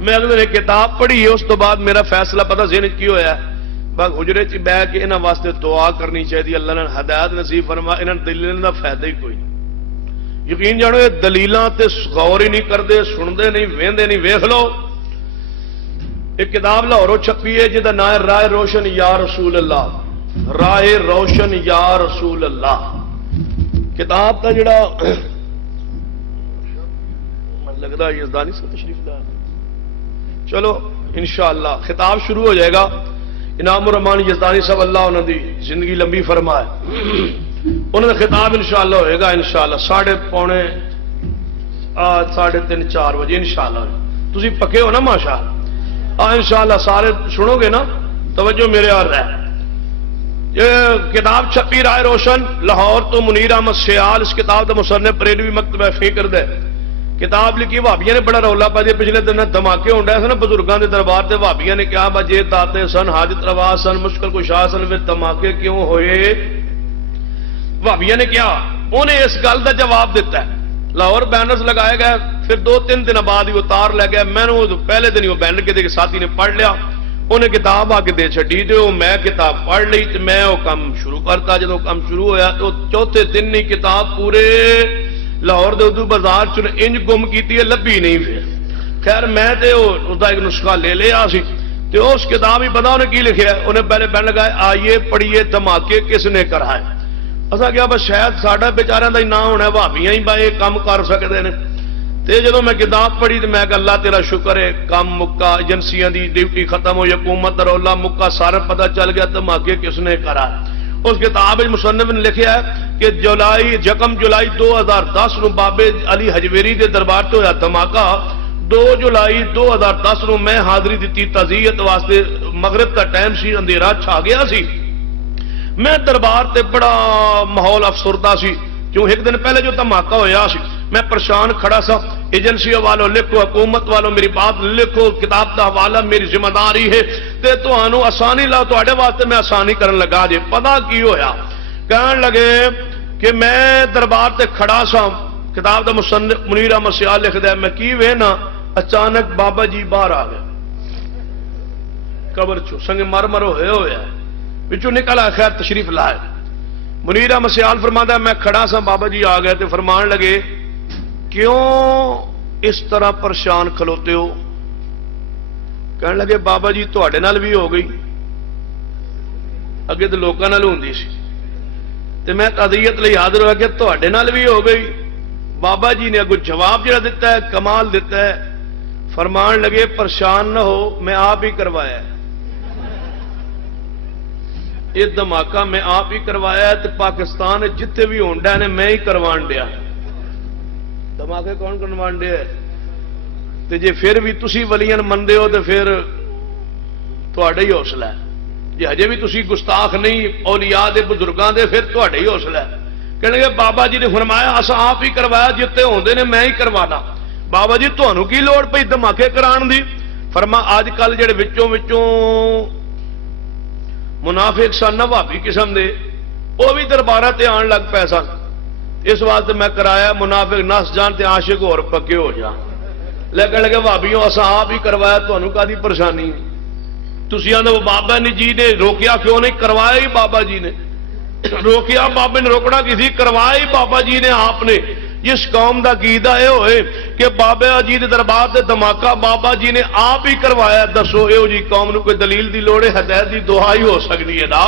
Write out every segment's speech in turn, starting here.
میں اگلے نے کتاب پڑھی ہے، اس تو بعد میرا فیصلہ پتہ ذہن کی ہویا ہے بس حجرے چ بہ کے انہاں واسطے دعا کرنی چاہیے، اللہ نے ہدایت نصیب فرما، انہاں دلیلاں دا فائدہ ہی کوئی نہیں۔ یقین جانو یہ دلیلاں تے غور ہی نہیں کرتے، سنتے نہیں، ویندے نہیں۔ ویکھ لو ایک کتاب لاہوروں چھپی ہے جہدا نام ہے رائے روشن یا رسول اللہ، رائے روشن یا رسول اللہ۔ کتاب کا جڑا لگتا ہے یزدانی سے تشریف لا، چلو انشاءاللہ خطاب شروع ہو جائے گا۔ انعام الرحمان یزدانی صاحب اللہ انہوں دی زندگی لمبی فرمائے، انہوں نے خطاب انشاءاللہ ہوئے گا انشاءاللہ 3:30 4 بجے انشاءاللہ۔ تسی پکے ہو نا ماشاءاللہ؟ انشاءاللہ سارے سنو گے نا، توجہ میرے اور رہ۔ یہ کتاب چھپی رائے روشن لاہور تو منیر احمد سیال، اس کتاب کا مصنف بریلوی مکتبہ فکر دے۔ کتاب لکھی بھابیاں نے بڑا رولا پا جی، پچھلے دن دھماکے ہوندا ہے نا بزرگاں دے دربار تے، بھابیاں نے کہا بجے داتے سن، حاجت روا سن، مشکل کشا سن، پھر دھماکے کیوں ہوئے؟ بھابیاں نے کیا انہیں اس گل کا جواب دیتا ہے۔ لاہور بینرز لگائے گئے، پھر 2-3 دن بعد ہی وہ تار لے گیا، میں نے پہلے دن ہی وہ بینر کے ساتھی نے پڑھ لیا، انہیں کتاب آ کے دے چڈی، تو میں کتاب پڑھ لی، تو میں وہ کام شروع کرتا۔ جب وہ کام شروع ہویا تو چوتھے دن ہی کتاب پورے لاہور دے اردو بازار چ انج گم کیتی ہے، لبھی نہیں پھر۔ خیر میں تے اس دا ایک نسخہ لے لیا سی، تو اس کتاب ہی پتا انہیں کی لکھیا ہے، انہیں پہلے بین لگائے آئیے پڑھیے دھماکے کس نے کرائے۔ اسا کیا بس شاید ساڈا بیچاریاں دا ہی نہ ہونا ہے، بھابیاں ہی بھائی کام کر سکتے ہیں۔ تے جدوں میں کتاب پڑھی تو میں کہ اللہ تیرا شکر ہے، کام مکا، ایجنسیاں دی ڈیوٹی ختم ہوئی، حکومت دا رولا مکا، سارا پتہ چل گیا دھماکے کس نے کرا۔ اس کتاب مصنف نے لکھیا ہے کہ یکم جولائی 2010 نو بابے علی حجویری دے دربار تو ہویا دھماکہ۔ 2 جولائی 2010 نو میں حاضری دیتی تعزیت واسطے، مغرب کا ٹائم سی، اندھیرا چھا گیا سی، میں دربار تے بڑا ماحول افسردہ سی، کیوں ایک دن پہلے جو دھماکہ ہویا سی میں پریشان کھڑا سا۔ ایجنسی والوں لکھو، حکومت والوں میری بات لکھو، کتاب دا حوالہ میری ذمہ داری ہے، تے تانوں آسانی لا تواڈے واسطے میں آسانی کرن لگا جے۔ پتہ کی ہویا، کہن لگے کہ میں دربار تے کھڑا سا، کتاب دا مصنف منیر احمد سیال لکھدا ہے، میں کی وینا اچانک بابا جی باہر آ گئے قبر چو، سنگ مرمر ہوئے ہویا ہے بچوں نکلا، خیر تشریف لائے۔ منیر احمد سیال فرماتا ہے میں کھڑا سا، بابا جی آ گئے تے فرمان لگے کیوں اس طرح پریشان کھلوتے ہو؟ کہنے لگے بابا جی تواڈے نال بھی ہو گئی، اگے تو لوکاں نال ہوندی سی، تے میں تعزیت لئی حاضر ہوا کہ تواڈے نال بھی ہو گئی۔ بابا جی نے اگوں جواب جڑا دیتا ہے کمال دیتا ہے، فرمان لگے پریشان نہ ہو، میں آپ ہی کروایا ہے یہ دھماکہ، میں آپ ہی کروایا ہے، تے پاکستان جتنے بھی ہونڈا نے میں ہی کروان دیا۔ دھماکے کون کروان دیا ہے؟ تے جے پھر بھی تسی ولیاں مندے ہو تے پھر تواڈا ہی حوصلہ ہے، جے ہجے بھی تسی گستاخ نہیں اولیاء دے بزرگاں دے پھر تواڈا ہی حوصلہ ہے۔ کہنے گے بابا جی نے فرمایا اسا آپ ہی کروایا، جتے ہوندے نے میں ہی کروانا۔ بابا جی تانوں کی لوڑ پئی دھماکے کران دی؟ فرما اج کل جڑے وچوں منافق سن نہ بھابی قسم دے، وہ بھی درباراں تے آن لگ پے سن، اس واسطے میں کرایا منافق نس جان تے عاشق اور پکے ہو جا۔ لیکن لگے بھابیوں اساں آپ ہی کروایا، تانوں کادی پریشانی؟ تسی آندے وہ بابا جی نے روکیا کیوں نہیں؟ کروایا ہی بابا جی نے، روکیا بابے نے، روکنا کسی، کروایا ہی بابا جی نے آپ نے۔ اس قوم دا عقیدہ اے ہوئے کہ بابا جی دے دربار تے دھماکہ بابا جی نے آپ ہی کروایا، دسو اے جی قوم نو کوئی دلیل دی لوڑ ہے؟ ہدایت دی دعا ہی ہو سکتی ہے نا،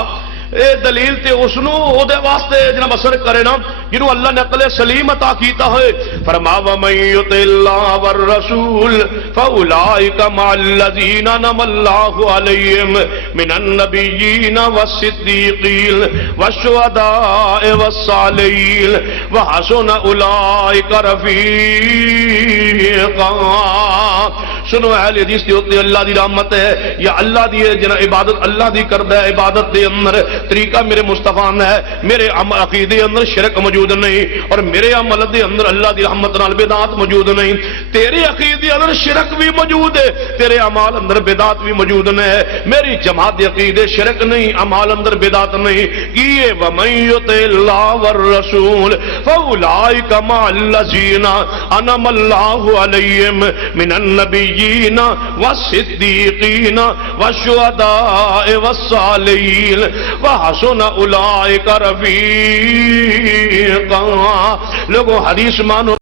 اے دلیل تے اس نو او دے واسطے جناب اثر کرے نا جنوں اللہ نے عقل سلیم عطا کیتا ہوئے۔ فرما وَمَن يُطِعِ اللَّهَ وَالرَّسُولَ فَأُولَٰئِكَ مَعَ الَّذِينَ أَنْعَمَ اللَّهُ عَلَيْهِمْ مِنَ النَّبِيِّينَ وَالصِّدِّيقِينَ وَالشُّهَدَاءِ وَالصَّالِحِينَ وَحَسُنَ أُولَٰئِكَ رَفِيقًا۔ سنو اہل حدیث دی ہوتی اللہ دی رحمت ہے، یا اللہ دی جنا عبادت اللہ دی کردہ ہے، عبادت دے اندر طریقہ میرے مصطفیٰ نے ہے، میرے عقیدے اندر شرک موجود نہیں، اور میرے عمل دے اندر اللہ دی رحمت نال بدعات موجود نہیں۔ تیرے عقیدے اندر شرک بھی موجود ہے، تیرے اعمال اندر بدعات بھی موجود نہیں، میری جماعت دے عقیدے شرک نہیں، اعمال اندر بدعات نہیں۔ یہ وَمَن يُطِعِ اللَّهَ وَالرَّسُولَ فَأُولَٰئِكَ مَعَ الَّذِينَ أَنْعَمَ اللَّهُ عَلَيْهِمْ مِنَ النَّبِيِّينَ النبیین والصدیقین والشہداء والصالحین وحسن اولئک رفیقا. لوگوں حدیث مانو.